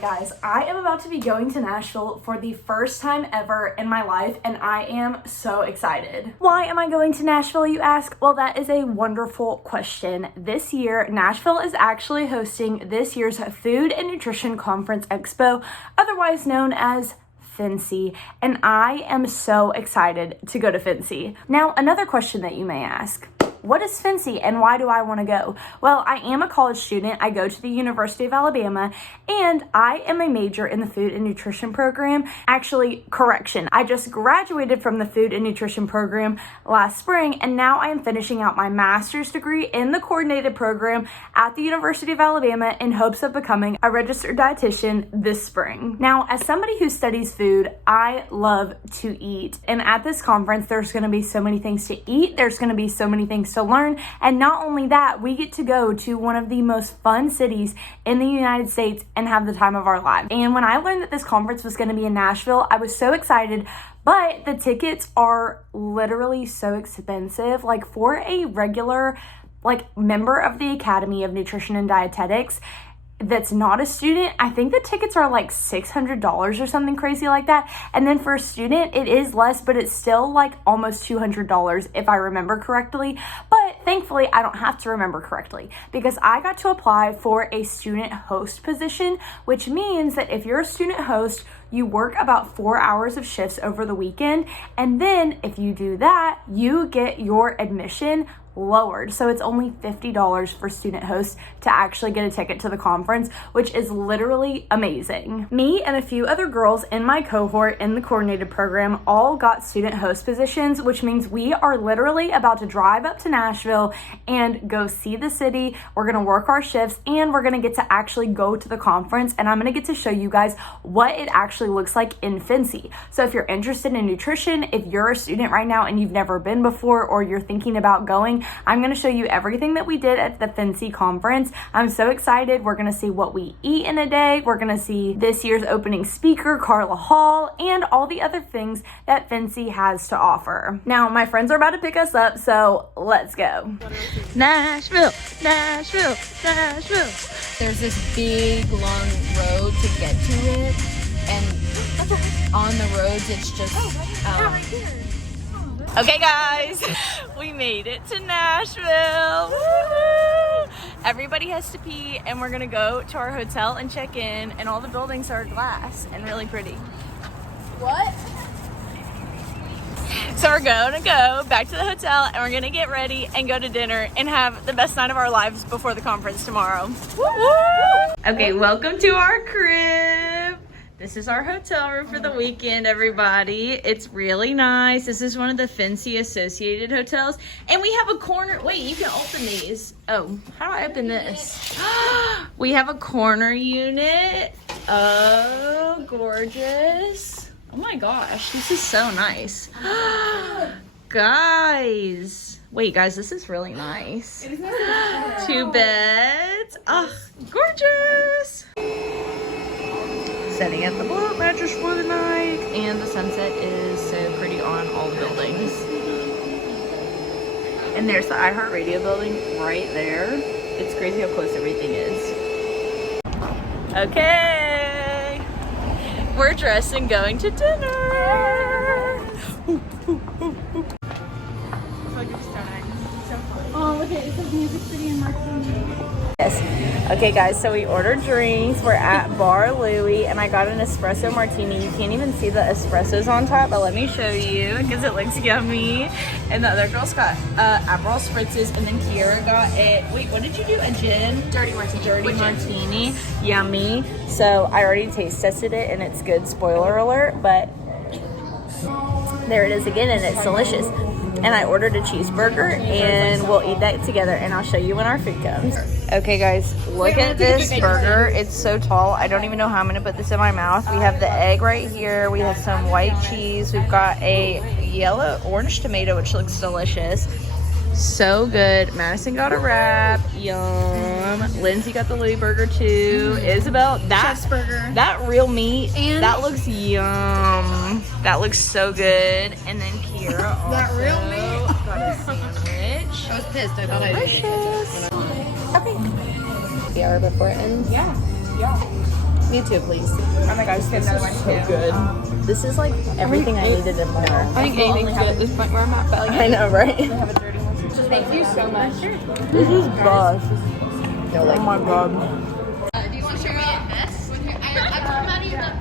Alright guys, I am about to be going to Nashville for the first time ever in my life, and I am so excited. Why am I going to Nashville, you ask? Well, that is a wonderful question. This year, Nashville is actually hosting this year's Food and Nutrition Conference Expo, otherwise known as FNCE, and I am so excited to go to FNCE. Now, another question that you may ask. What is FNCE and why do I want to go? Well, I am a college student. I go to the University of Alabama and I am a major in the food and nutrition program. Actually, correction, I just graduated from the food and nutrition program last spring and now I am finishing out my master's degree in the coordinated program at the University of Alabama in hopes of becoming a registered dietitian this spring. Now, as somebody who studies food, I love to eat. And at this conference, there's going to be so many things to eat. There's going to be so many things to learn, and not only that, we get to go to one of the most fun cities in the United States and have the time of our lives. And when I learned that this conference was going to be in Nashville, I was so excited, but the tickets are literally so expensive. Like for a regular member of the Academy of Nutrition and Dietetics that's not a student, I think the tickets are like $600 or something crazy like that. And then for a student, it is less, but it's still like almost $200 if I remember correctly. But thankfully, I don't have to remember correctly because I got to apply for a student host position, which means that if you're a student host, you work about 4 hours of shifts over the weekend. And then if you do that, you get your admission lowered. So it's only $50 for student hosts to actually get a ticket to the conference, which is literally amazing. Me and a few other girls in my cohort in the coordinated program all got student host positions, which means we are literally about to drive up to Nashville and go see the city. We're going to work our shifts and we're going to get to actually go to the conference, and I'm going to get to show you guys what it actually looks like in FNCE. So if you're interested in nutrition, if you're a student right now and you've never been before or you're thinking about going, I'm going to show you everything that we did at the FNCE conference. I'm so excited. We're going to see what we eat in a day. We're going to see this year's opening speaker, Carla Hall, and all the other things that FNCE has to offer. Now, my friends are about to pick us up, so let's go. Nashville, Nashville, Nashville. There's this big, long road to get to it, and on the roads, it's just... right here. Okay guys, we made it to Nashville. Woo-hoo! Everybody has to pee and we're gonna go to our hotel and check in, and all the buildings are glass and really pretty. What? So we're gonna go back to the hotel and we're gonna get ready and go to dinner and have the best night of our lives before the conference tomorrow. Woo-hoo! Okay, welcome to our crib. This is our hotel room for the weekend, everybody. It's really nice. This is one of the FNCE associated hotels. And we have a corner. Wait, you can open these. Oh, how do I open this? We have a corner unit. Oh, gorgeous. Oh my gosh, this is so nice. Guys. Wait, guys, this is really nice. 2 beds. Oh, gorgeous. Setting up the blow-up mattress for the night, and the sunset is so pretty on all the buildings. And there's the iHeartRadio building right there. It's crazy how close everything is. Okay, we're dressed and going to dinner. Oh, look at it. It says Music City and Martini. Yes. Okay, guys, so we ordered drinks. We're at Bar Louie, and I got an espresso martini. You can't even see the espressos on top, but let me show you because it looks yummy. And the other girls got Aperol spritzes, and then Kiera got a, wait, what did you do? A gin? Dirty martini. Yummy. So I already taste tested it, and it's good. Spoiler alert, but there it is again, and it's delicious. And I ordered a cheeseburger, and we'll eat that together, and I'll show you when our food comes. Okay guys, look at this burger. It's so tall. I don't even know how I'm gonna put this in my mouth. We have the egg right here. We have some white cheese. We've got a yellow orange tomato, which looks delicious. So good. Madison got a wrap. Yum. Lindsay got the Louie burger too. Isabel, that real meat, and that looks yum. That looks so good. And then Kiera also That real meat got a sandwich. I was pissed. I thought I didn't get it. Okay. The hour before it ends? Yeah. Me too, please. Oh my gosh, this is so good. This is like everything I needed and more. I think anything's good at this point where I'm at, but like, I know, right? thank you so much. This is boss. No, like, oh my god. Do you want to share me a mess? I'm not even about.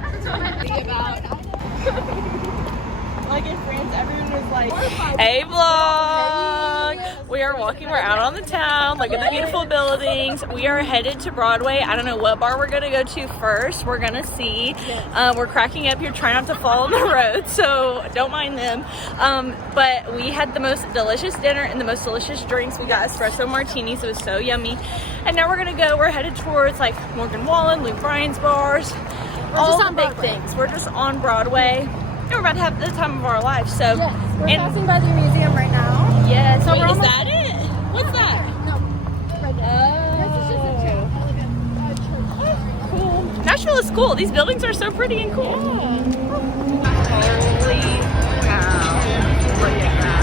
Like in France, everyone was like, Hey vlog! We are walking, we're out on the town, look at the beautiful buildings. We are headed to Broadway. I don't know what bar we're gonna go to first. We're gonna see. We're cracking up here, trying not to fall on the road, so don't mind them. But we had the most delicious dinner and the most delicious drinks. We got espresso martinis, it was so yummy. And now we're headed towards like Morgan Wallen, Luke Bryan's bars. All the big things. We're just on Broadway. And we're about to have the time of our lives. So yes, we're passing by the museum right now. Yes. So Wait, is that it? What's that? No, right there. Oh. Cool. Nashville is cool. These buildings are so pretty and cool. Holy cow. Look at that.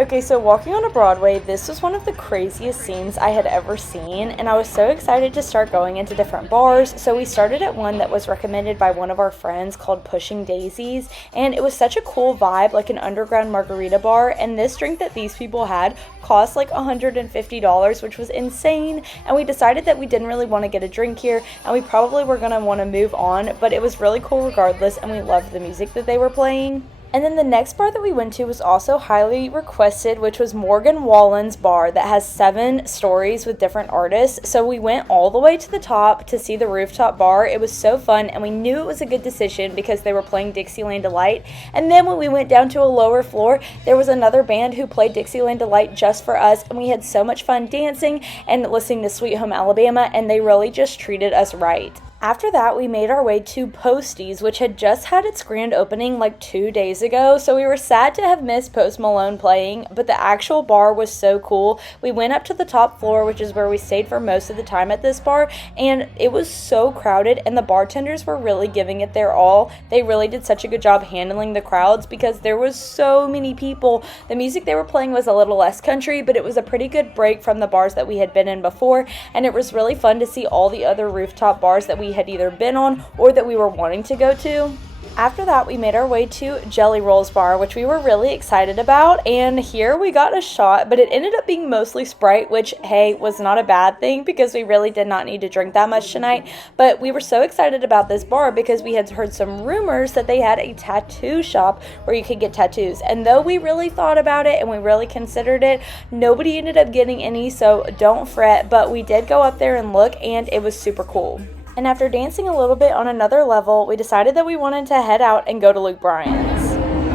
Okay, so walking on a Broadway, this was one of the craziest scenes I had ever seen, and I was so excited to start going into different bars. So we started at one that was recommended by one of our friends called Pushing Daisies, and it was such a cool vibe, like an underground margarita bar. And this drink that these people had cost like $150, which was insane. And we decided that we didn't really want to get a drink here, and we probably were going to want to move on, but it was really cool regardless, and we loved the music that they were playing. And then the next bar that we went to was also highly requested, which was Morgan Wallen's bar that has 7 stories with different artists. So we went all the way to the top to see the rooftop bar. It was so fun, and we knew it was a good decision because they were playing Dixieland Delight. And then when we went down to a lower floor, there was another band who played Dixieland Delight just for us, and we had so much fun dancing and listening to Sweet Home Alabama, and they really just treated us right. After that, we made our way to Posties, which had just had its grand opening like 2 days ago, so we were sad to have missed Post Malone playing, but the actual bar was so cool. We went up to the top floor, which is where we stayed for most of the time at this bar, and it was so crowded, and the bartenders were really giving it their all. They really did such a good job handling the crowds because there was so many people. The music they were playing was a little less country, but it was a pretty good break from the bars that we had been in before, and it was really fun to see all the other rooftop bars that we had either been on or that we were wanting to go to. After that, we made our way to Jelly Roll's bar, which we were really excited about, and here we got a shot, but it ended up being mostly Sprite, which, hey, was not a bad thing because we really did not need to drink that much tonight. But we were so excited about this bar because we had heard some rumors that they had a tattoo shop where you could get tattoos, and though we really thought about it and we really considered it, nobody ended up getting any, so don't fret, but we did go up there and look, and it was super cool. And after dancing a little bit on another level, we decided that we wanted to head out and go to Luke Bryan's.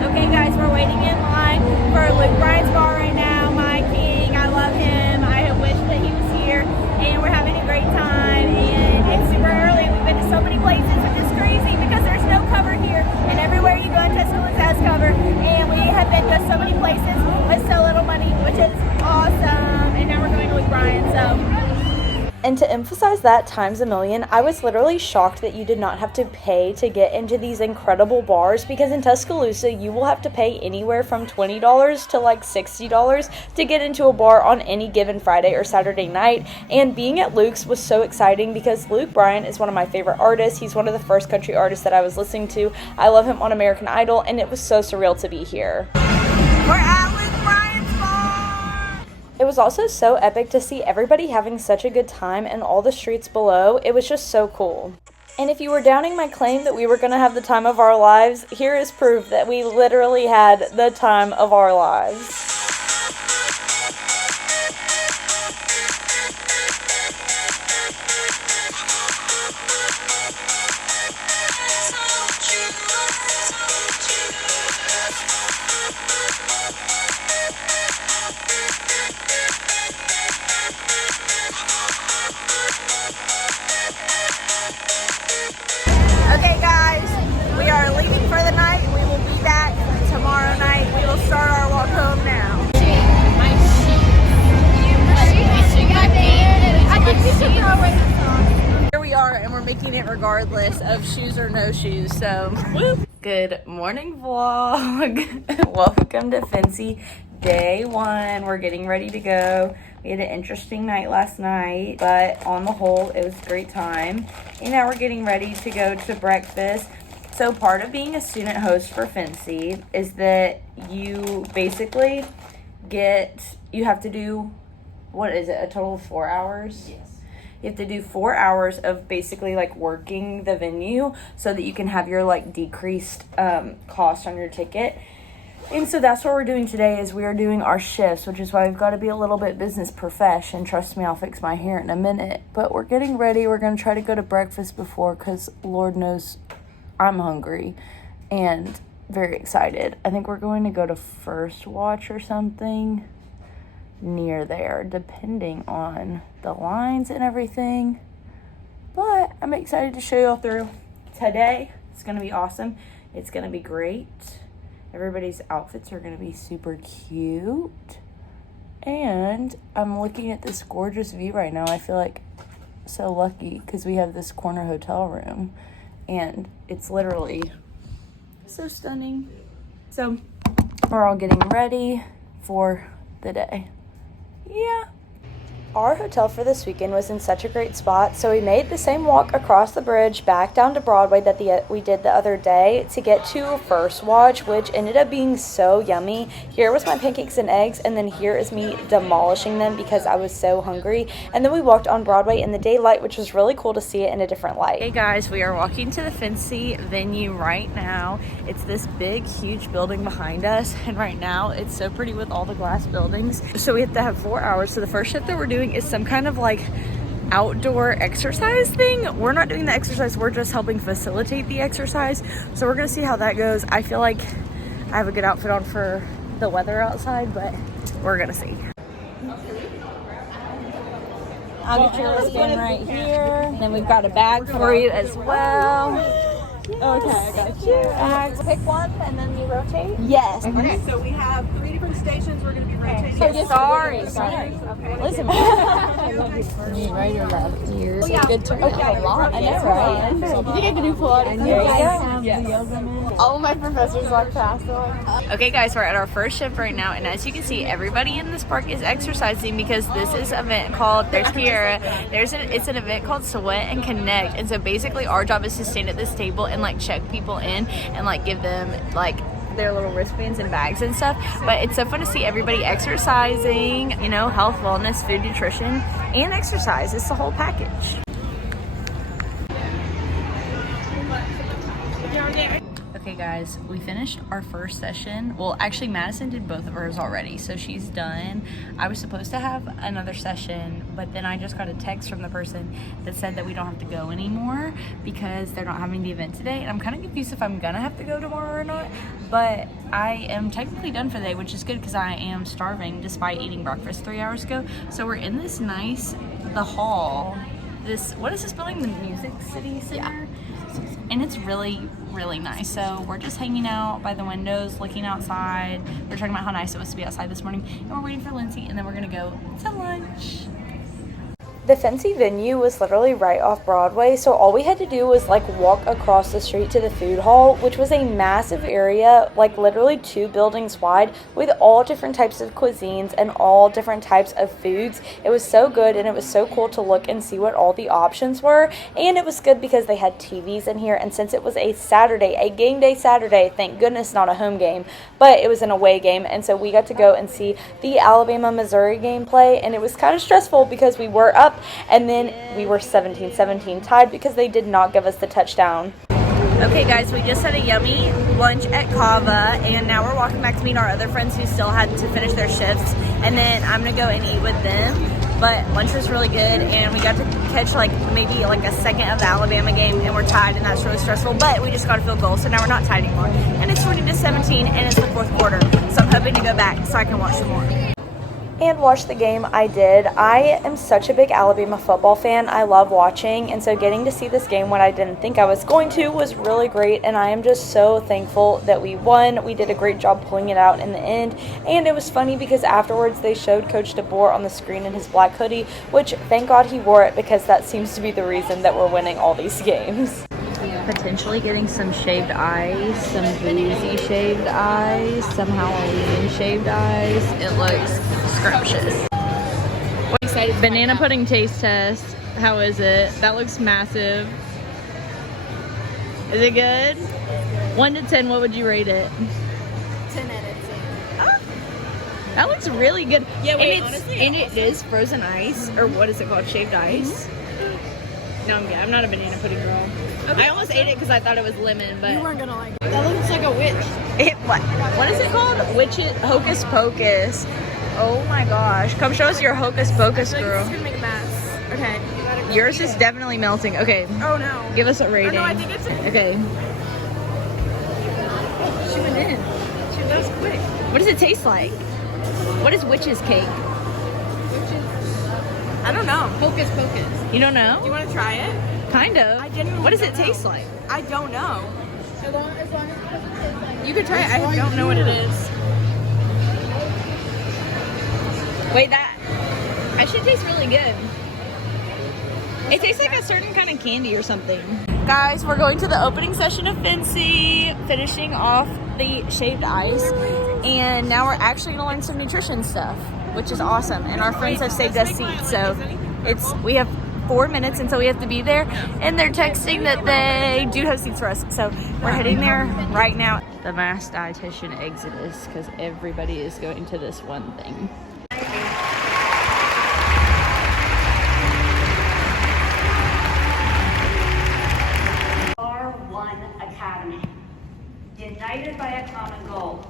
Okay guys, we're waiting in line for Luke Bryan's bar right now. My king, I love him. I wish that he was here, and we're having a great time, and it's super early. We've been to so many places, which is crazy because there's no cover here, and everywhere you go in Tuscaloosa has cover, and we have been to so many places with so little money, which is awesome, and now we're going to Luke Bryan, so... And to emphasize that times a million, I was literally shocked that you did not have to pay to get into these incredible bars, because in Tuscaloosa, you will have to pay anywhere from $20 to like $60 to get into a bar on any given Friday or Saturday night. And being at Luke's was so exciting because Luke Bryan is one of my favorite artists. He's one of the first country artists that I was listening to. I love him on American Idol, and it was so surreal to be here. We're at Luke Bryan's bar! It was also so epic to see everybody having such a good time and all the streets below. It was just so cool. And if you were doubting my claim that we were going to have the time of our lives, here is proof that we literally had the time of our lives. Okay guys, we are leaving for the night. We will be back tomorrow night. We will start our walk home now. Here we are, and we're making it regardless of shoes or no shoes, so whoop. Good morning vlog. Welcome to FNCE Day 1. We're getting ready to go. We had an interesting night last night, but on the whole, it was a great time. And now we're getting ready to go to breakfast. So part of being a student host for FNCE is that you basically you have to do, what is it, a total of 4 hours? Yes. You have to do 4 hours of basically like working the venue so that you can have your like decreased cost on your ticket. And so that's what we're doing today is we are doing our shifts, which is why we've got to be a little bit business profession. Trust me, I'll fix my hair in a minute. But we're getting ready. We're going to try to go to breakfast before because Lord knows I'm hungry and very excited. I think we're going to go to First Watch or something near there, depending on the lines and everything. But I'm excited to show you all through today. It's going to be awesome. It's going to be great. Everybody's outfits are going to be super cute. And I'm looking at this gorgeous view right now. I feel like so lucky because we have this corner hotel room. And it's literally so stunning. So we're all getting ready for the day. Yeah. Our hotel for this weekend was in such a great spot, so we made the same walk across the bridge back down to Broadway that we did the other day to get to First Watch, which ended up being so yummy. Here was my pancakes and eggs, and then here is me demolishing them because I was so hungry. And then we walked on Broadway in the daylight, which was really cool to see it in a different light. Hey guys, we are walking to the FNCE venue right now. It's this big, huge building behind us, and right now it's so pretty with all the glass buildings. So we have to have 4 hours. So the first shift that we're doing is some kind of like outdoor exercise thing. We're not doing the exercise, we're just helping facilitate the exercise. So we're gonna see how that goes. I feel like I have a good outfit on for the weather outside, but we're gonna see. I'll get your wristband right here. Then we've got a bag for you as well. Okay, I got you. Pick one and then you rotate? Yes. Okay, so we have 3 different stations we're going to be rotating. So sorry. Okay. Listen, you right or left? Yours. Yeah. Good turn. Okay, a lot. I know, right? You think I can do Pilates? There you go. Yes. All of my professors walk past. Okay guys, we're at our first shift right now, and as you can see, everybody in this park is exercising because this is an event called, there's Kiara, it's an event called Sweat and Connect, and so basically our job is to stand at this table and like check people in and like give them like their little wristbands and bags and stuff. But it's so fun to see everybody exercising, you know, health, wellness, food, nutrition, and exercise. It's the whole package. Okay guys, we finished our first session. Well, actually Madison did both of hers already, so she's done. I was supposed to have another session, but then I just got a text from the person that said that we don't have to go anymore because they're not having the event today. And I'm kind of confused if I'm gonna have to go tomorrow or not, but I am technically done for the day, which is good because I am starving despite eating breakfast 3 hours ago. So we're in this nice, the hall, what is this building? The Music City Center? Yeah. And it's really, really nice. So we're just hanging out by the windows, looking outside. We're talking about how nice it was to be outside this morning. And we're waiting for Lindsay, and then we're gonna go to lunch. The FNCE venue was literally right off Broadway, so all we had to do was like walk across the street to the food hall, which was a massive area, like literally 2 buildings wide, with all different types of cuisines and all different types of foods. It was so good, and it was so cool to look and see what all the options were. And it was good because they had TVs in here, and since it was a Saturday, a game day Saturday, thank goodness not a home game, but it was an away game, and so we got to go and see the Alabama-Missouri game play, and it was kind of stressful because we were up, and then we were 17-17 tied because they did not give us the touchdown. Okay guys, we just had a yummy lunch at Kava, and now we're walking back to meet our other friends who still had to finish their shifts, and then I'm gonna go and eat with them. But lunch was really good, and we got to catch maybe a second of the Alabama game, and we're tied, and that's really stressful, but we just got a field goal, so now we're not tied anymore. And it's 20-17, and it's the 4th quarter, so I'm hoping to go back so I can watch some more. And watch the game I did. I am such a big Alabama football fan. I love watching, and so getting to see this game when I didn't think I was going to was really great, and I am just so thankful that we won. We did a great job pulling it out in the end, and it was funny because afterwards they showed Coach DeBoer on the screen in his black hoodie, which thank God he wore it because that seems to be the reason that we're winning all these games. Potentially getting some shaved eyes, some boozy shaved eyes, some Halloween shaved eyes. It looks scrumptious. excited to Banana find out. pudding taste test. How is it? That looks massive. Is it good? 1 to 10, what would you rate it? 10 out of 10. That looks really good. Yeah, wait, and honestly, and it is frozen ice, or what is it called? Shaved ice. No, I'm good. I'm not a banana pudding girl. I almost ate it because I thought it was lemon, but You weren't gonna like it. That looks like a witch. what is it called? Hocus Pocus. Oh my gosh! Come show us your Hocus Pocus, girl. It's gonna make a mess. Okay. Yours is definitely melting. Okay, Oh no. give us a rating. No, I think it's. Okay. She went in. That was quick. What does it taste like? What is witch's cake? I don't know. Hocus Pocus. You don't know? Do you want to try it? Kind of. I genuinely What does it don't know. taste like? I don't know. As long as it doesn't taste like. You could try it. I don't know what it is. Wait, that actually tastes really good. It tastes like a certain kind of candy or something. Guys, we're going to the opening session of FNCE, finishing off the shaved ice, and now we're actually going to learn some nutrition stuff, which is awesome. And our friends have saved us seats, so we have 4 minutes until we have to be there, and they're texting that they do have seats for us, so we're heading there right now. The mass dietitian exodus, because everybody is going to this one thing. Academy, united by a common goal,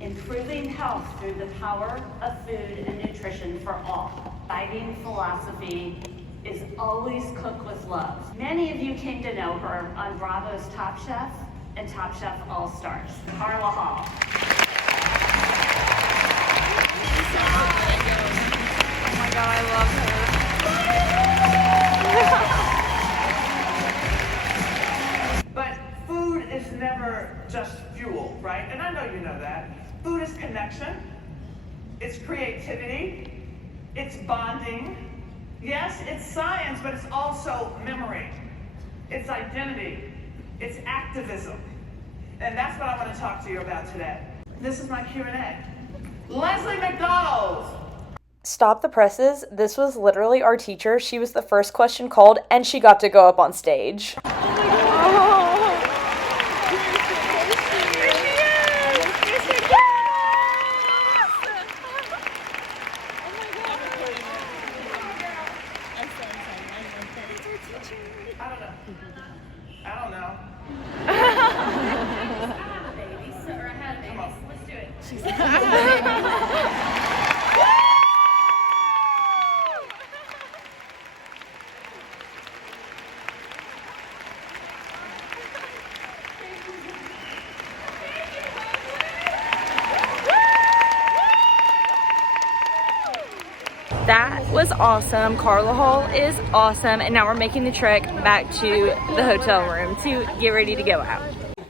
improving health through the power of food and nutrition for all. Guiding philosophy is always cook with love. Many of you came to know her on Bravo's Top Chef and Top Chef All Stars, Carla Hall. Oh my god, I love her. But food is never just fuel, right? And I know you know that. Food is connection, it's creativity, it's bonding. Yes, it's science, but it's also memory. It's identity, it's activism. And that's what I want to talk to you about today. This is my Q&A. Leslie McDonald. Stop the presses. This was literally our teacher. She was the first question called, and she got to go up on stage. I don't know. That was awesome. Carla Hall is awesome. And now we're making the trek back to the hotel room to get ready to go out.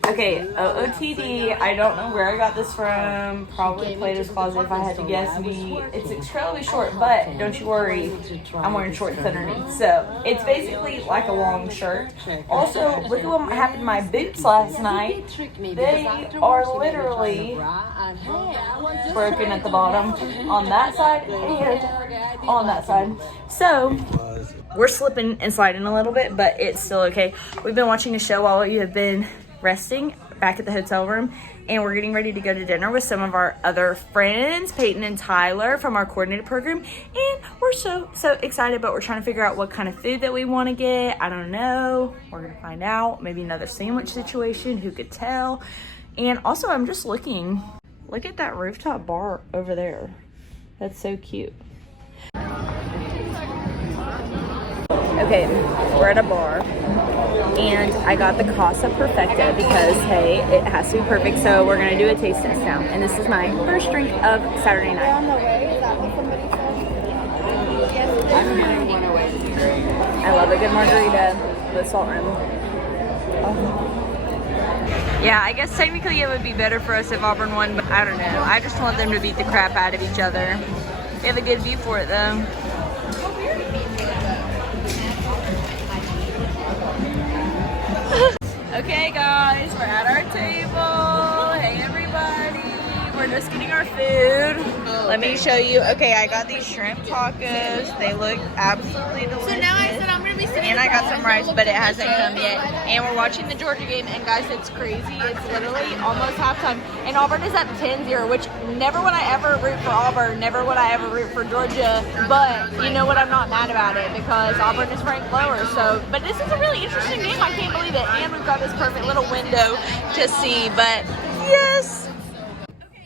Okay, OOTD. I don't know where I got this from. Probably Plato's Closet if I had to guess. It's incredibly short, but don't you worry. I'm wearing shorts underneath. So it's basically like a long shirt. Also, look at what happened to my boots last night. They are literally broken at the bottom on that side and on that side. So we're slipping and sliding a little bit, but it's still okay. We've been watching a show while you have been resting back at the hotel room, and we're getting ready to go to dinner with some of our other friends, Peyton and Tyler from our coordinated program, and we're so excited, but we're trying to figure out what kind of food that we want to get. I don't know. We're gonna find out. Maybe another sandwich situation, who could tell. And also, I'm just looking. Look at that rooftop bar over there. That's so cute. Okay, we're at a bar, and I got the Casa Perfecta because, hey, it has to be perfect, so we're gonna do a taste test now. And this is my first drink of Saturday night. On the way, is that what somebody said? Yes. I love a good margarita with salt rim. Yeah, I guess technically it would be better for us if Auburn won, but I don't know. I just want them to beat the crap out of each other. They have a good view for it, though. Okay guys, we're at our table. Hey everybody. We're just getting our food. Let me show you. Okay, I got these shrimp tacos. They look absolutely delicious. So now I said I'm gonna be sitting. And I got some rice, but it hasn't come yet. And we're watching the Georgia game, and guys, it's crazy. It's literally almost halftime. And Auburn is up 10-0, which never would I ever root for Auburn, never would I ever root for Georgia. But you know what? I'm not mad about it because Auburn is ranked lower. So, but this is a really interesting game. I can't believe it. And we've got this perfect little window to see. But yes.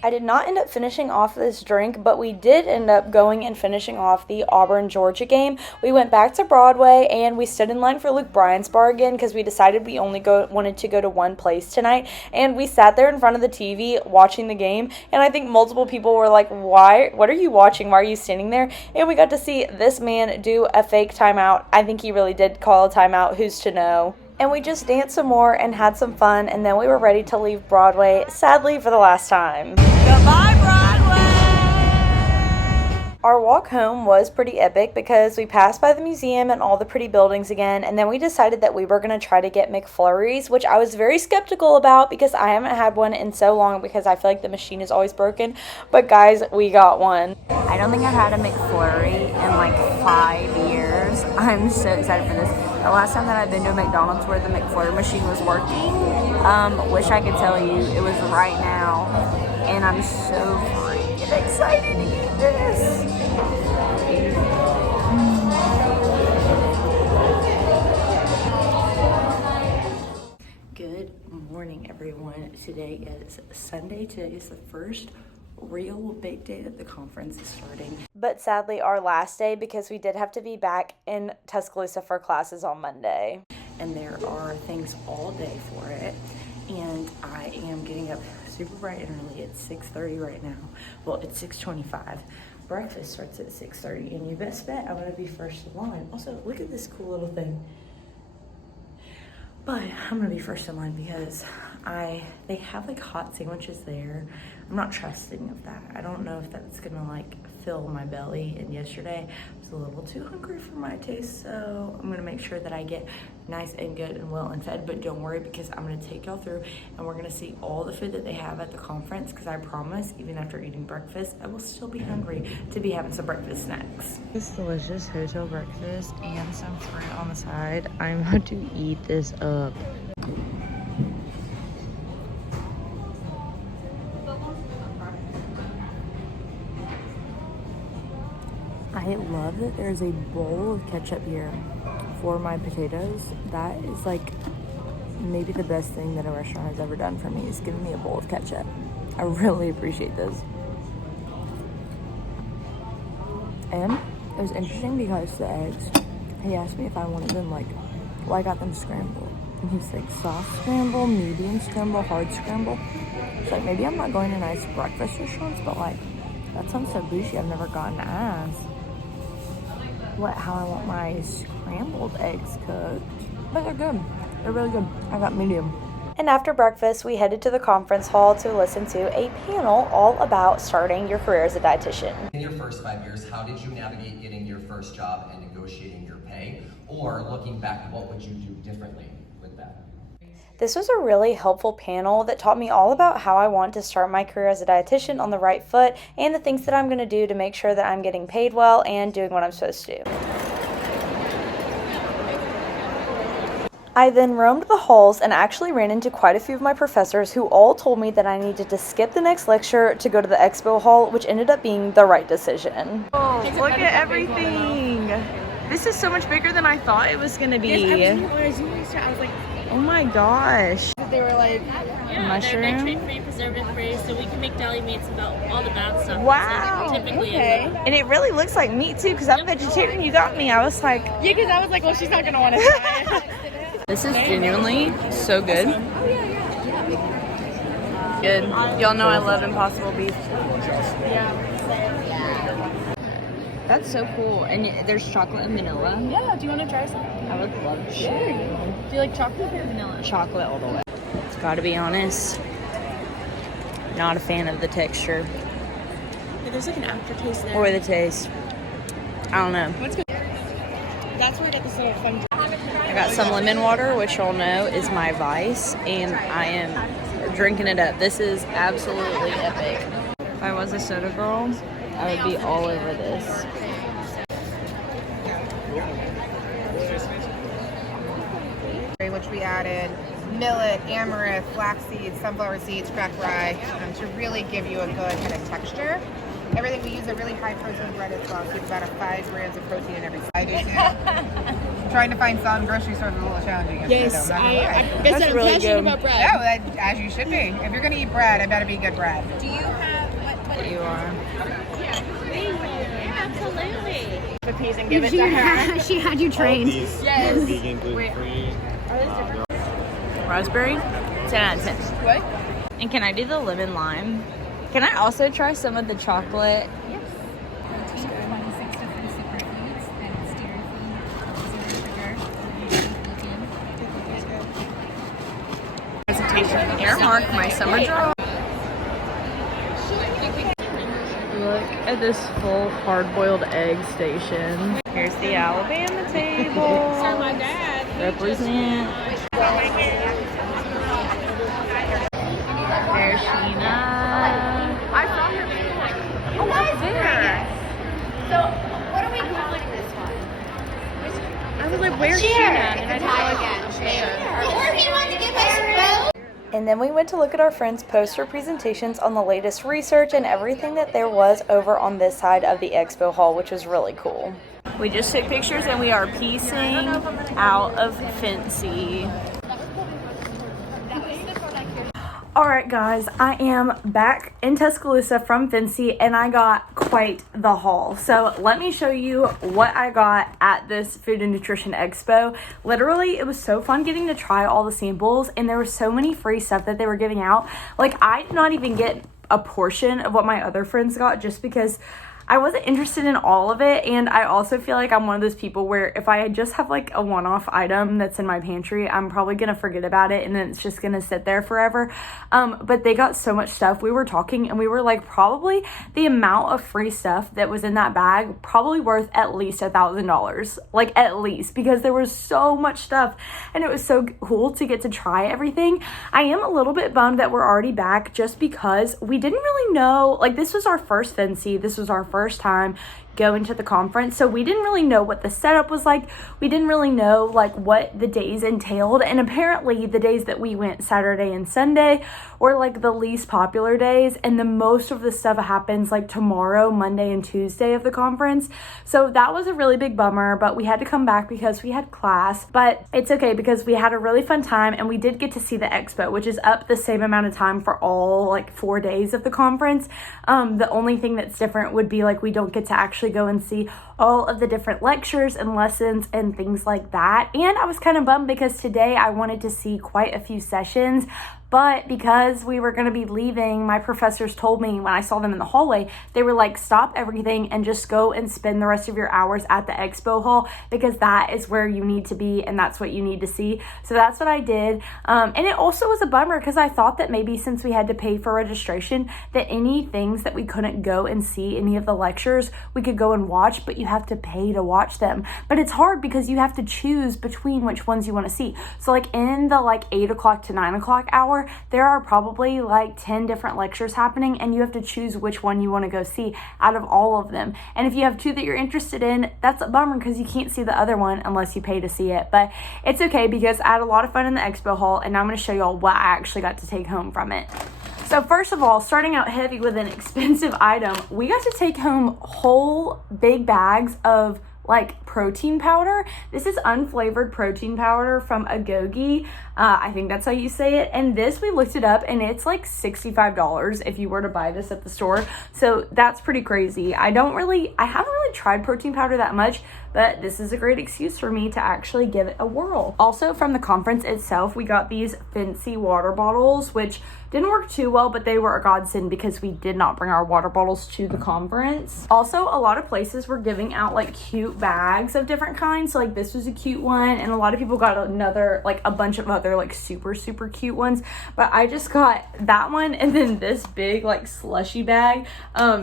I did not end up finishing off this drink, but we did end up going and finishing off the Auburn-Georgia game. We went back to Broadway, and we stood in line for Luke Bryan's bar again because we decided we only wanted to go to one place tonight. And we sat there in front of the TV watching the game, and I think multiple people were like, what are you watching? Why are you standing there? And we got to see this man do a fake timeout. I think he really did call a timeout. Who's to know? And we just danced some more and had some fun, and then we were ready to leave Broadway, sadly for the last time. Goodbye, Broadway! Our walk home was pretty epic because we passed by the museum and all the pretty buildings again, and then we decided that we were going to try to get McFlurries, which I was very skeptical about because I haven't had one in so long because I feel like the machine is always broken. But guys, we got one. I don't think I've had a McFlurry in like 5 years. I'm so excited for this. The last time that I've been to a McDonald's where the McFlurry machine was working, wish I could tell you it was right now, and I'm so freaking excited to eat this. Good morning, everyone. Today is Sunday. Today is the first real big day that the conference is starting. But sadly, our last day because we did have to be back in Tuscaloosa for classes on Monday. And there are things all day for it. And I am getting up super bright and early at 6:30 right now. Well, it's 6:25. Breakfast starts at 6:30, and you best bet I'm gonna be first in line. Also, look at this cool little thing. But I'm gonna be first in line because they have like hot sandwiches there. I'm not trusting of that. I don't know if that's gonna like fill my belly. And yesterday I was a little too hungry for my taste, so I'm gonna make sure that I get nice and good and well and fed. But don't worry because I'm gonna take y'all through and we're gonna see all the food that they have at the conference because I promise even after eating breakfast I will still be hungry to be having some breakfast snacks. This delicious hotel breakfast and some fruit on the side. I'm about to eat this up. I love that there's a bowl of ketchup here for my potatoes. That is like maybe the best thing that a restaurant has ever done for me is giving me a bowl of ketchup. I really appreciate this. And it was interesting because the eggs, he asked me if I wanted them like, well, I got them scrambled. And he's like, soft scramble, medium scramble, hard scramble. It's like, maybe I'm not going to nice breakfast restaurants, but like, that sounds so bougie. I've never gotten asked how I want my scrambled eggs cooked. But they're good. They're really good. I got medium. And after breakfast, we headed to the conference hall to listen to a panel all about starting your career as a dietitian. In your first 5 years, how did you navigate getting your first job and negotiating your pay? Or looking back, what would you do differently with that? This was a really helpful panel that taught me all about how I want to start my career as a dietitian on the right foot and the things that I'm going to do to make sure that I'm getting paid well and doing what I'm supposed to do. I then roamed the halls and actually ran into quite a few of my professors who all told me that I needed to skip the next lecture to go to the Expo hall, which ended up being the right decision. Oh, look at everything. This is so much bigger than I thought it was going to be. Yes, I was like, oh my gosh. they were like, mushroom. They're nitrate-free, preservative-free, so we can make deli meats about all the bad stuff. Wow. Typically And it really looks like meat too, because I'm vegetarian. You got me. I was like, yeah, because I was like, well, she's not gonna want to try it. this is genuinely so good. Good. Y'all know I love Impossible Beef. That's so cool. And there's chocolate and vanilla. Yeah, do you want to try some? I would love to. Sure. Do you like chocolate or vanilla? Chocolate all the way. Gotta be honest, not a fan of the texture. Yeah, there's like an aftertaste there. Or the taste. I don't know. What's good? That's where I get this little fun drink. I got some lemon water, which y'all know is my vice, and I am drinking it up. This is absolutely epic. If I was a soda girl, I would be all over this. Which we added millet, amaranth, flax seeds, sunflower seeds, cracked rye to really give you a good kind of texture. Everything we use a really high protein bread as well, so about 5 grams of protein in every side. I do too. Trying to find some grocery stores is a little challenging. Yes, I'm passionate about bread. Yeah, well, as you should be. If you're going to eat bread, it better be good bread. Do you have what You are. Absolutely. The peas and give it to her. she had you trained. Yes. Vegan, gluten-free. Raspberry, 10 out of 10. What? And can I do the lemon lime? Can I also try some of the chocolate? Yes. 26 different superfoods and it's dairy-free, zero sugar, Presentation. Earmark my summer draw. Look at this full hard-boiled egg station. Here's the Alabama table. So my dad. Represent. There's Sheena. I saw her before. Oh, that's there. So, what are we calling this one? I was like, where's Sheena? And I And then we went to look at our friends' poster presentations on the latest research and everything that there was over on this side of the expo hall, which was really cool. We just took pictures and we are piecing out of FNCE. Alright guys, I am back in Tuscaloosa from FNCE and I got quite the haul. So let me show you what I got at this Food and Nutrition Expo. Literally, it was so fun getting to try all the samples and there was so many free stuff that they were giving out. Like, I did not even get a portion of what my other friends got just because I wasn't interested in all of it, and I also feel like I'm one of those people where if I just have like a one-off item that's in my pantry, I'm probably gonna forget about it and then it's just gonna sit there forever. But they got so much stuff. We were talking and we were like, probably the amount of free stuff that was in that bag probably worth at least $1,000, like at least, because there was so much stuff and it was so cool to get to try everything. I am a little bit bummed that we're already back just because we didn't really know, like, this was our first FNCE, this was our first time going to the conference, so we didn't really know what the setup was like. We didn't really know like what the days entailed, and apparently the days that we went, Saturday and Sunday, were like the least popular days, and the most of the stuff happens like tomorrow, Monday and Tuesday of the conference. So that was a really big bummer, but we had to come back because we had class. But it's okay because we had a really fun time and we did get to see the expo, which is up the same amount of time for all like 4 days of the conference. The only thing that's different would be like we don't get to actually go and see all of the different lectures and lessons and things like that. And I was kind of bummed because today I wanted to see quite a few sessions, but because we were going to be leaving, my professors told me when I saw them in the hallway, they were like, stop everything and just go and spend the rest of your hours at the expo hall because that is where you need to be and that's what you need to see. So that's what I did. And it also was a bummer because I thought that maybe since we had to pay for registration, that any things that we couldn't go and see, any of the lectures, we could go and watch, but you have to pay to watch them. But it's hard because you have to choose between which ones you want to see. So like in the like 8 o'clock to 9 o'clock hour, there are probably like 10 different lectures happening and you have to choose which one you want to go see out of all of them. And if you have 2 that you're interested in, that's a bummer because you can't see the other one unless you pay to see it. But it's okay because I had a lot of fun in the expo hall, and now I'm going to show y'all what I actually got to take home from it. So first of all, starting out heavy with an expensive item, we got to take home whole big bags of like protein powder. This is unflavored protein powder from Agogi. I think that's how you say it. And this, we looked it up and it's like $65 if you were to buy this at the store. So that's pretty crazy. I haven't really tried protein powder that much, but this is a great excuse for me to actually give it a whirl. Also from the conference itself, we got these FNCE water bottles, which didn't work too well, but they were a godsend because we did not bring our water bottles to the conference. Also, a lot of places were giving out like cute bags of different kinds. So like this was a cute one, and a lot of people got another, like a bunch of other like super cute ones. But I just got that one and then this big like slushy bag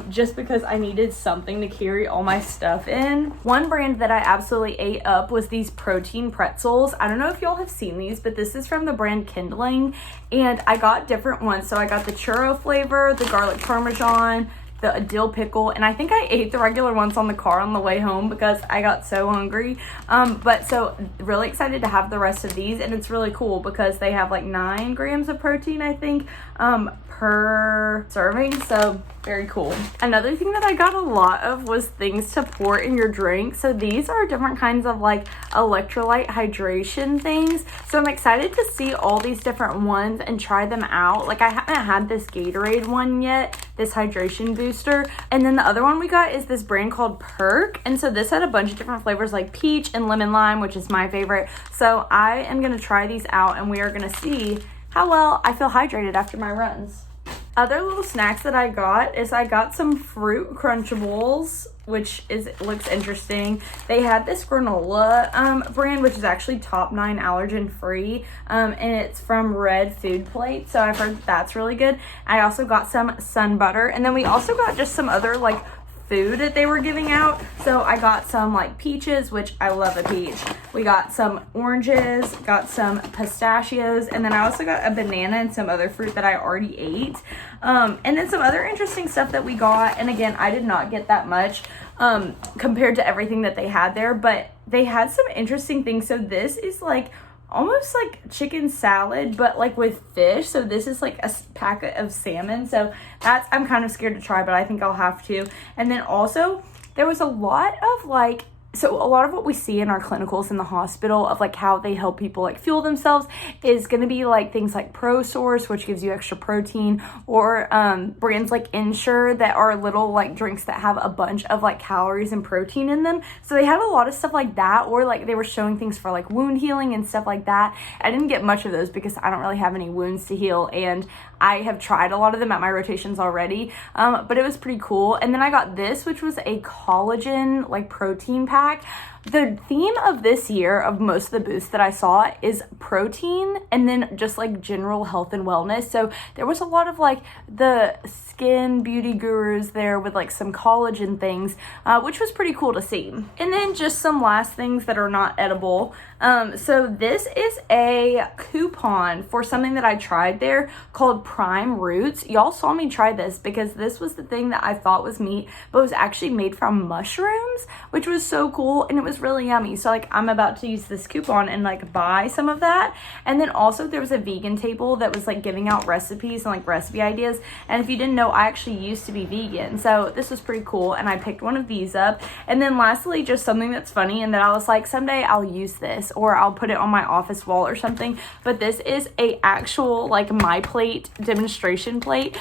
just because I needed something to carry all my stuff in. One brand that I absolutely ate up was these protein pretzels. I don't know if y'all have seen these, but this is from the brand Kindling, and I got different ones. So I got the churro flavor, the garlic parmesan, the dill pickle, and I think I ate the regular ones on the car on the way home because I got so hungry. But so really excited to have the rest of these, and it's really cool because they have like 9 grams of protein, I think, per serving, so very cool. Another thing that I got a lot of was things to pour in your drink. So these are different kinds of like electrolyte hydration things. So I'm excited to see all these different ones and try them out. Like I haven't had this Gatorade one yet, this hydration booster. And then the other one we got is this brand called Perk. And so this had a bunch of different flavors like peach and lemon lime, which is my favorite. So I am gonna try these out and we are gonna see how well I feel hydrated after my runs. Other little snacks that I got is I got some fruit Crunchables, which looks interesting. They had this granola brand, which is actually top 9 allergen free, and it's from Red Food Plate, so I've heard that's really good. I also got some sun butter, and then we also got just some other like food that they were giving out. So I got some like peaches, which I love a peach. We got some oranges, got some pistachios, and then I also got a banana and some other fruit that I already ate. And then some other interesting stuff that we got. And again, I did not get that much compared to everything that they had there, but they had some interesting things. So this is like almost like chicken salad, but like with fish. So this is like a packet of salmon. So that's, I'm kind of scared to try, but I think I'll have to. And then also there was a lot of like, so a lot of what we see in our clinicals in the hospital of like how they help people like fuel themselves is going to be like things like Pro Source, which gives you extra protein, or brands like Ensure that are little like drinks that have a bunch of like calories and protein in them. So they have a lot of stuff like that, or like they were showing things for like wound healing and stuff like that. I didn't get much of those because I don't really have any wounds to heal, and I have tried a lot of them at my rotations already, but it was pretty cool. And then I got this, which was a collagen like protein pack. The theme of this year of most of the booths that I saw is protein and then just like general health and wellness. So there was a lot of like the skin beauty gurus there with like some collagen things, which was pretty cool to see. And then just some last things that are not edible. So this is a coupon for something that I tried there called Prime Roots. Y'all saw me try this because this was the thing that I thought was meat, but it was actually made from mushrooms, which was so cool, and it was really yummy. So like I'm about to use this coupon and like buy some of that. And then also there was a vegan table that was like giving out recipes and like recipe ideas. And if you didn't know, I actually used to be vegan. So this was pretty cool, and I picked one of these up. And then lastly, just something that's funny and that I was like, someday I'll use this or I'll put it on my office wall or something. But this is a actual like My Plate demonstration plate,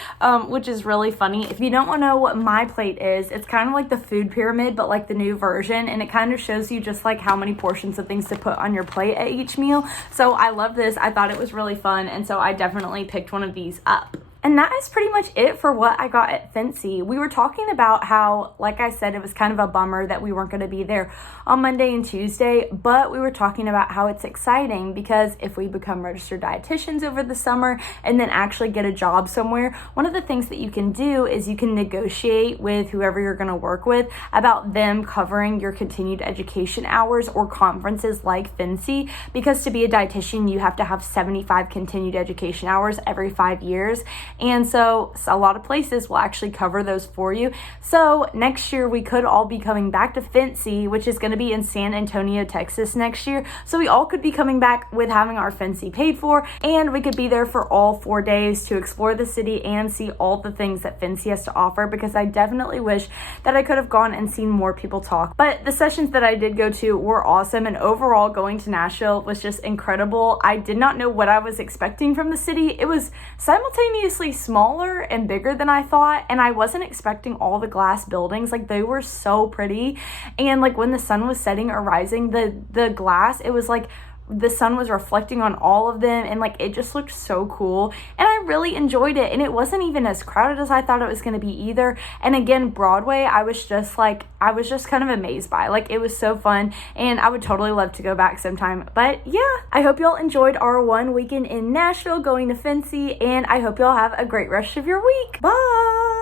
which is really funny. If you don't know what My Plate is, it's kind of like the food pyramid, but like the new version, and it kind of shows you just like how many portions of things to put on your plate at each meal. So I love this. I thought it was really fun, and so I definitely picked one of these up. And that is pretty much it for what I got at FNCE. We were talking about how, like I said, it was kind of a bummer that we weren't going to be there on Monday and Tuesday, but we were talking about how it's exciting because if we become registered dietitians over the summer and then actually get a job somewhere, one of the things that you can do is you can negotiate with whoever you're going to work with about them covering your continued education hours or conferences like FNCE, because to be a dietitian, you have to have 75 continued education hours every 5 years. And so a lot of places will actually cover those for you. So next year we could all be coming back to FNCE, which is going to be in San Antonio, Texas next year. So we all could be coming back with having our FNCE paid for, and we could be there for all 4 days to explore the city and see all the things that FNCE has to offer, because I definitely wish that I could have gone and seen more people talk. But the sessions that I did go to were awesome, and overall going to Nashville was just incredible. I did not know what I was expecting from the city. It was simultaneously smaller and bigger than I thought, and I wasn't expecting all the glass buildings. Like, they were so pretty, and like when the sun was setting or rising, the glass, it was like the sun was reflecting on all of them, and like it just looked so cool, and I really enjoyed it. And it wasn't even as crowded as I thought it was going to be either. And again, Broadway, I was just kind of amazed by. Like, it was so fun, and I would totally love to go back sometime. But yeah, I hope y'all enjoyed our 1 weekend in Nashville going to FNCE, and I hope y'all have a great rest of your week. Bye.